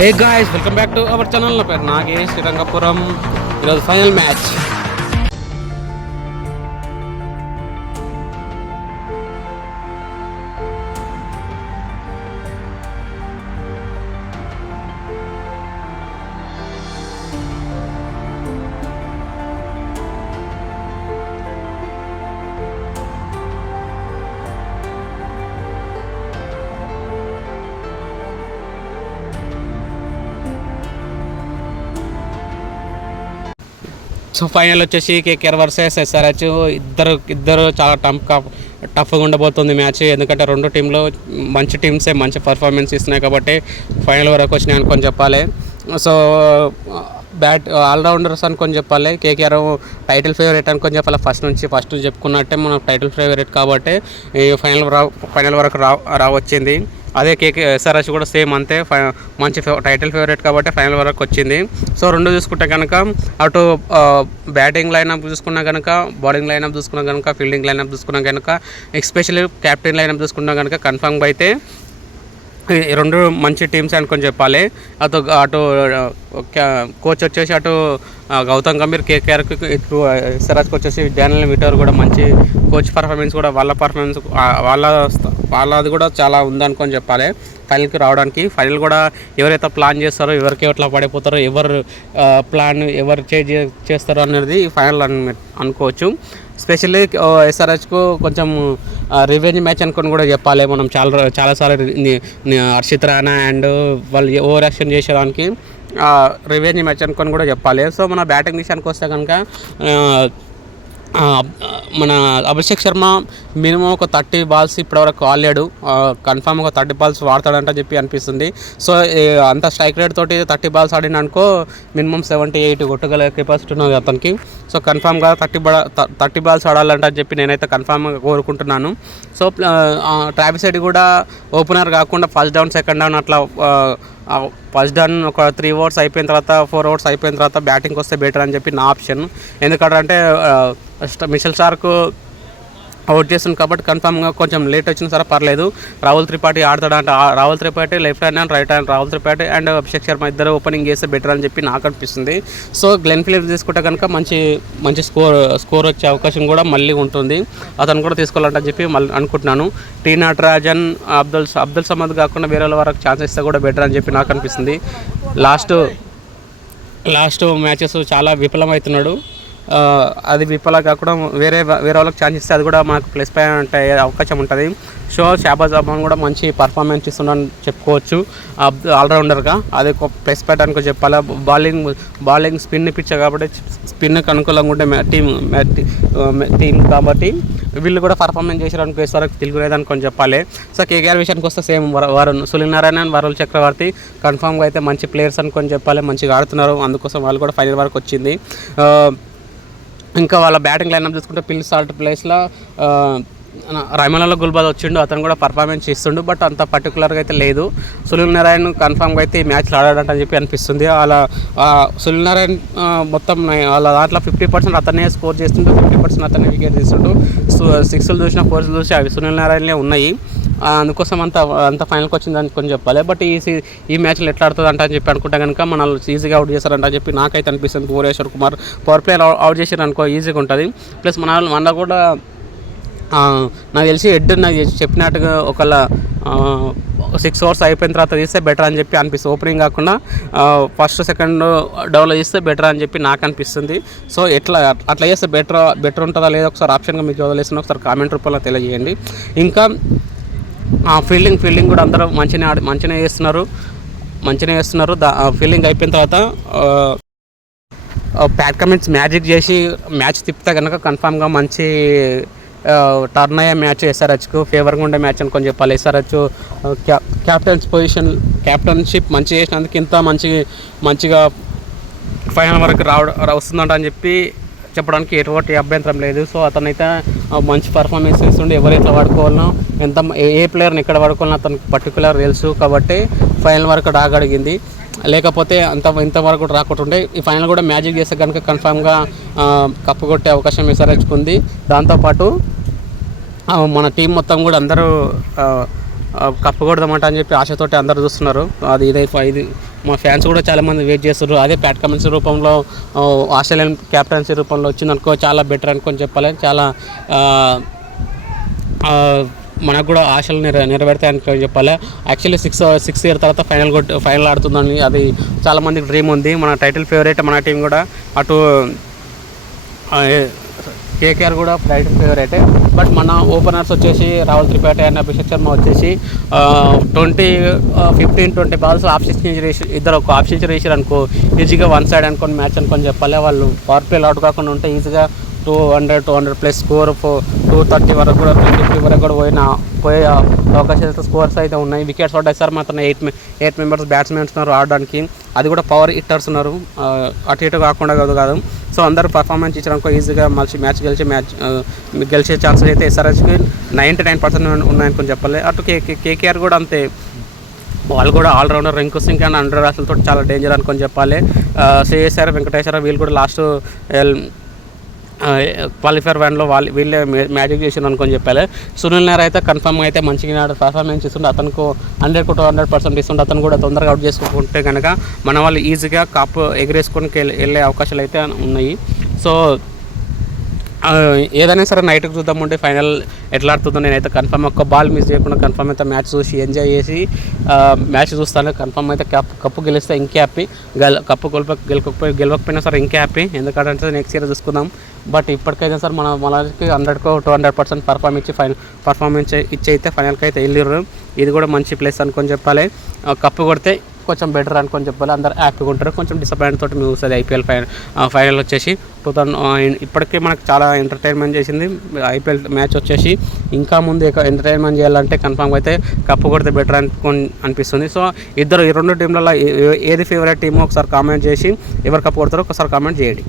A guys welcome back to our channel. నా పేరు నాగేష్, శ్రీరంగపురం. ఈరోజు ఫైనల్ మ్యాచ్. సో ఫైనల్ వచ్చేసి కేకేఆర్ వర్సెస్ ఎస్ఆర్హెచ్. ఇద్దరు చాలా టఫ్గా ఉండబోతుంది మ్యాచ్. ఎందుకంటే రెండు టీంలు మంచి టీమ్సే మంచి పర్ఫార్మెన్స్ ఇస్తున్నాయి కాబట్టి ఫైనల్ వరకు వచ్చినాయి అనుకొని చెప్పాలి. సో ఆల్రౌండర్స్ అనుకొని చెప్పాలి. కేకేఆర్ టైటిల్ ఫేవరెట్ అనుకొని చెప్పాలి. ఫస్ట్ చెప్పుకున్నట్టే మనం టైటిల్ ఫేవరెట్ కాబట్టి ఈ ఫైనల్ వరకు రావచ్చింది. అదే ఎస్ఆర్హెచ్ కూడా సేమ్ అంతే, మంచి టైటిల్ ఫేవరెట్ కాబట్టి ఫైనల్ వరకు వచ్చింది. సో రెండు చూసుకుంటే కనుక అటు బ్యాటింగ్ లైనప్ చూసుకున్నా కనుక, బౌలింగ్ లైనప్ చూసుకున్నా కనుక, ఫీల్డింగ్ లైనప్ చూసుకున్నా కనుక, ఎస్పెషల్లీ క్యాప్టెన్ లైనప్ చూసుకున్నా కనుక కన్ఫర్మ్గా అయితే రెండు మంచి టీమ్స్ అనుకొని చెప్పాలి. అటు కోచ్ వచ్చేసి అటు గౌతమ్ గంభీర్ కేకేఆర్కి, ఇటు ఎస్ఆర్హెచ్కి వచ్చేసి డానియల్ విటర్ కూడా మంచి కోచ్ పర్ఫార్మెన్స్ కూడా వాళ్ళది కూడా చాలా ఉందనుకొని చెప్పాలి ఫైనల్కి రావడానికి. ఫైనల్ కూడా ఎవరైతే ప్లాన్ చేస్తారో, ఎవరికి ఎట్లా పడిపోతారో, ఎవరు ప్లాన్ ఎవరు చేస్తారో అనేది ఫైనల్ అనుకోవచ్చు. స్పెషల్లీ ఎస్ఆర్హెచ్కు కొంచెం రివెంజ్ మ్యాచ్ అనుకొని కూడా చెప్పాలి. మనం చాలాసార్లు హర్షిత్ రాణా అండ్ వాళ్ళు ఓవర్ యాక్షన్ చేసేదానికి రివెంజ్ మ్యాచ్ అనుకొని కూడా చెప్పాలి. సో మన బ్యాటింగ్ విషయానికి వస్తే కనుక మన అభిషేక్ శర్మ మినిమం ఒక 30 బాల్స్ ఇప్పటివరకు ఆడాడు. కన్ఫామ్ ఒక 30 బాల్స్ వాడతాడంట చెప్పి అనిపిస్తుంది. సో అంత స్ట్రైక్ రేట్ తోటి 30 బాల్స్ ఆడిన అనుకో మినిమం 78 కొట్టగల కెపాసిటీ ఉన్నది అతనికి. సో కన్ఫామ్గా 30 బాల్స్ ఆడాలంట అని చెప్పి నేనైతే కన్ఫామ్గా కోరుకుంటున్నాను. సో ట్రావిస్ హెడ్ కూడా ఓపెనర్ కాకుండా ఫస్ట్ డౌన్ సెకండ్ డౌన్ అట్లా ఫస్ట్ డౌన్ ఒక 3 ఓవర్స్ అయిపోయిన తర్వాత 4 ఓవర్స్ అయిపోయిన తర్వాత బ్యాటింగ్కి వస్తే బెటర్ అని చెప్పి నా ఆప్షన్. ఎందుకంటే మిచెల్ స్టార్క్ అవుట్ చేస్తుంది కాబట్టి కన్ఫామ్గా కొంచెం లేట్ వచ్చినా సరే పర్లేదు. రాహుల్ త్రిపాఠి ఆడతాడంట. Rahul Tripathi left hand and right hand, Rahul Tripathi and Abhishek Sharma ఇద్దరు ఓపెనింగ్ చేస్తే బెటర్ అని చెప్పి నాకు అనిపిస్తుంది. సో గ్లెన్ ఫిలిప్స్ తీసుకుంటే కనుక మంచి స్కోర్ వచ్చే అవకాశం కూడా మళ్ళీ ఉంటుంది. అతను కూడా తీసుకోవాలంటని చెప్పి మళ్ళీ అనుకుంటున్నాను. టీ నటరాజన్, అబ్దుల్ సమద్ కాకుండా వేరే వాళ్ళ వరకు ఛాన్స్ ఇస్తే కూడా బెటర్ అని చెప్పి నాకు అనిపిస్తుంది. లాస్ట్ మ్యాచెస్ చాలా విఫలమవుతున్నాడు. అది విఫల కాకుండా వేరే వాళ్ళకి ఛాన్స్ ఇస్తే అది కూడా మనకు ప్లస్ పాయింట్ అయ్యే అవకాశం ఉంటుంది. సో షాబాజ్ అహ్మద్ కూడా మంచి పర్ఫార్మెన్స్ ఇస్తుందని చెప్పుకోవచ్చు ఆల్రౌండర్గా. అది ఒక ప్లస్ పాయింట్ అనుకో చెప్పాలి. బౌలింగ్ స్పిన్ పిచ్చ కాబట్టి స్పిన్కి అనుకూలంగా ఉంటే టీం కాబట్టి వీళ్ళు కూడా పర్ఫార్మెన్స్ చేశారు అనుకో వరకు తిరుగులేదనుకొని చెప్పాలి. సో కేకేఆర్ విషయానికి వస్తే సేమ్ సునీల్ నారాయణ అండ్ వరుణ్ చక్రవర్తి కన్ఫామ్గా అయితే మంచి ప్లేయర్స్ అనుకొని చెప్పాలి. మంచిగా ఆడుతున్నారు, అందుకోసం వాళ్ళు కూడా ఫైనల్ వరకు వచ్చింది. ఇంకా వాళ్ళ బ్యాటింగ్ లైనప్ చూసుకుంటే పిల్ సాల్ట్ ప్లేస్లో రైమలలో గుల్బాద్ వచ్చిండు. అతను కూడా పర్ఫార్మెన్స్ ఇస్తుండు, బట్ అంత పర్టికులర్గా అయితే లేదు. సునీల్ నారాయణ కన్ఫామ్గా అయితే ఈ మ్యాచ్లో ఆడాడంట అని చెప్పి అనిపిస్తుంది. అలా సునీల్ నారాయణ మొత్తం వాళ్ళ దాంట్లో 50% అతనే స్కోర్ చేస్తుంటూ 50% అతనే వికెట్ తీస్తుంటూ 6లు చూసినా 4లు చూసి అవి సునీల్ నారాయణలే ఉన్నాయి. అందుకోసం అంత ఫైనల్కి వచ్చింది అనుకొని చెప్పాలి. బట్ ఈ మ్యాచ్లో ఎట్లా ఆడుతుంది అంట అని చెప్పి అనుకుంటే కనుక మనల్ని ఈజీగా అవుట్ చేస్తారంట అని చెప్పి నాకైతే అనిపిస్తుంది. Bhuvneshwar Kumar power player out చేశారు అనుకో ఈజీగా ఉంటుంది. ప్లస్ మన కూడా నాకు తెలిసి హెడ్ నాకు చెప్పినట్టుగా ఒకళ్ళ 6 ఓవర్స్ అయిపోయిన తర్వాత తీస్తే బెటర్ అని చెప్పి అనిపిస్తుంది. ఓపెనింగ్ కాకుండా ఫస్ట్ సెకండ్ డౌన్లో తీస్తే బెటర్ అని చెప్పి నాకు అనిపిస్తుంది. సో అట్లా చేస్తే బెటర్ ఉంటుందా లేదా ఒకసారి ఆప్షన్గా మీకు వదిలేస్తున్నా, ఒకసారి కామెంట్ రూపంలో తెలియజేయండి. ఇంకా ఫీల్డింగ్ కూడా అందరూ మంచిగా చేస్తున్నారు. ఫీల్డింగ్ అయిపోయిన తర్వాత ప్యాట్ కమిన్స్ మ్యాజిక్ చేసి మ్యాచ్ తిప్పితే కనుక కన్ఫామ్గా మంచి టర్న్ అయ్యే మ్యాచ్ ఎస్ఆర్హెచ్కు ఫేవర్గా ఉండే మ్యాచ్ అనుకొని చెప్పాలి. ఎస్ఆర్హెచ్ క్యాప్టెన్షిప్ మంచిగా చేసినందుకు ఇంత మంచిగా ఫైనల్ వరకు వస్తుందంట అని చెప్పి చెప్పడానికి ఎటువంటి అభ్యంతరం లేదు. సో అతనైతే మంచి పర్ఫార్మెన్స్ ఇస్తుండే. ఎవరు ఎట్లా వాడుకోవాలనో ఏ ప్లేయర్ని ఎక్కడ వాడుకోవాలనో అతనికి పర్టికులర్ తెలుసు కాబట్టి ఫైనల్ వరకు రాగలిగింది. లేకపోతే ఇంతవరకు రాకుంటుండే ఈ ఫైనల్ కూడా మ్యాజిక్ చేస్తే కనుక కన్ఫామ్గా కప్పు కొట్టే అవకాశం ఎస్ఆర్హెచ్కు ఉంది. దాంతోపాటు మన టీం మొత్తం కూడా అందరూ కప్పు కొడదామంట అని చెప్పి ఆశతోటి అందరూ చూస్తున్నారు. మా ఫ్యాన్స్ కూడా చాలామంది వెయిట్ చేస్తారు. అదే ప్యాట్ కమిన్స్ రూపంలో ఆస్ట్రేలియన్ క్యాప్టెన్సీ రూపంలో వచ్చిందనుకో చాలా బెటర్ అనుకొని చెప్పాలి. చాలా మనకు కూడా ఆశలు నెరవేరుతాయని చెప్పాలి. యాక్చువల్లీ సిక్స్ ఇయర్ తర్వాత ఫైనల్ ఆడుతుందని అది చాలామందికి డ్రీమ్ ఉంది. మన టైటిల్ ఫేవరెట్ మన టీం కూడా, అటు కేకేఆర్ కూడా టైటిల్ ఫేవరెటే. బట్ మన ఓపెనర్స్ వచ్చేసి రాహుల్ త్రిపాఠి అండ్ అభిషేక్ శర్మ వచ్చేసి 15-20 బాల్స్ హాఫ్ సెంచరీ వేసి ఇద్దరు ఒక హాఫ్ సెంచరీ వేసారు అనుకో, ఈజీగా వన్ సైడ్ అనుకొని మ్యాచ్ అనుకొని చెప్పాలి. వాళ్ళు పవర్ ప్లేలు అవుట్ కాకుండా ఉంటే ఈజీగా 200 ప్లస్ స్కోర్ 230 వరకు కూడా 250 వరకు కూడా పోయే అవకాశాలు స్కోర్స్ అయితే ఉన్నాయి. వికెట్స్ పడ్డాయి సార్ మాత్రం 8 మెంబర్స్ బ్యాట్స్మెన్స్ ఉన్నారు ఆడడానికి. అది కూడా పవర్ హిట్టర్స్ ఉన్నారు, అటు ఇటు కాకుండా కాదు. సో అందరూ పర్ఫార్మెన్స్ ఇచ్చారనుకో ఈజీగా మళ్ళీ మ్యాచ్ గెలిచే ఛాన్సెస్ అయితే ఎస్ఆర్హెచ్కి 99% ఉన్నాయనుకొని చెప్పాలి. అటు కేకేఆర్ కూడా అంతే, వాళ్ళు కూడా allrounder Rinku Singh and Andre రాసులతో చాలా డేంజర్ అనుకొని చెప్పాలి. సిఎస్ఆర్ వెంకటేశ్వర వీళ్ళు కూడా లాస్ట్ క్వాలిఫైర్ వన్లో వీళ్ళే మ్యాజిక్ చేసిన అనుకొని చెప్పాలి. సునీల్ నాయర్ అయితే కన్ఫర్మ్గా అయితే మంచిగా పర్ఫార్మెన్స్ ఇస్తుండే, అతనికి 100% ఇస్తుండే. అతను కూడా తొందరగా అవుట్ చేసుకుంటే కనుక మన వాళ్ళు ఈజీగా కప్ ఎగరేసుకొని వెళ్ళే అవకాశాలు అయితే ఉన్నాయి. సో ఏదైనా సరే నైట్కి చూద్దామంటే ఫైనల్ ఎట్లా ఆడుతుందో నేనైతే కన్ఫర్మ్ ఒక్క బాల్ మిస్ చేయకుండా కన్ఫర్మ్ అయితే మ్యాచ్ చూసి ఎంజాయ్ చేసి మ్యాచ్ చూస్తాను. కన్ఫర్మ్ అయితే కప్పు గెలిస్తే ఇంకే హ్యాపీ, కప్పు గెలవకపోయినా సరే ఇంకే హ్యాపీ. ఎందుకంటే నెక్స్ట్ ఇయర్ చూసుకుందాం. బట్ ఇప్పటికైతే సార్ మనకి 100% పర్ఫార్మెన్స్ ఇచ్చి అయితే ఫైనల్కి అయితే వెళ్ళిర్రు. ఇది కూడా మంచి ప్లేస్ అనుకొని చెప్పాలి. కప్పు కొడితే కొంచెం బెటర్ అనుకొని చెప్పాలి. అందరు హ్యాపీగా ఉంటారు. కొంచెం డిసప్పాయింట్ తోటి ముగుస్తుంది ఐపీఎల్ ఫైనల్ వచ్చేసి. ఇప్పటికే మనకు చాలా ఎంటర్టైన్మెంట్ చేసింది ఐపీఎల్ మ్యాచ్ వచ్చేసి. ఇంకా ముందు ఎంటర్టైన్మెంట్ చేయాలంటే కన్ఫామ్గా అయితే కప్పు కొడితే బెటర్ అనిపిస్తుంది. సో ఈ 2 టీంలలో ఏది ఫేవరెట్ టీమో ఒకసారి కామెంట్ చేసి ఎవరు కప్పు కొడతారో ఒకసారి కామెంట్ చేయండి.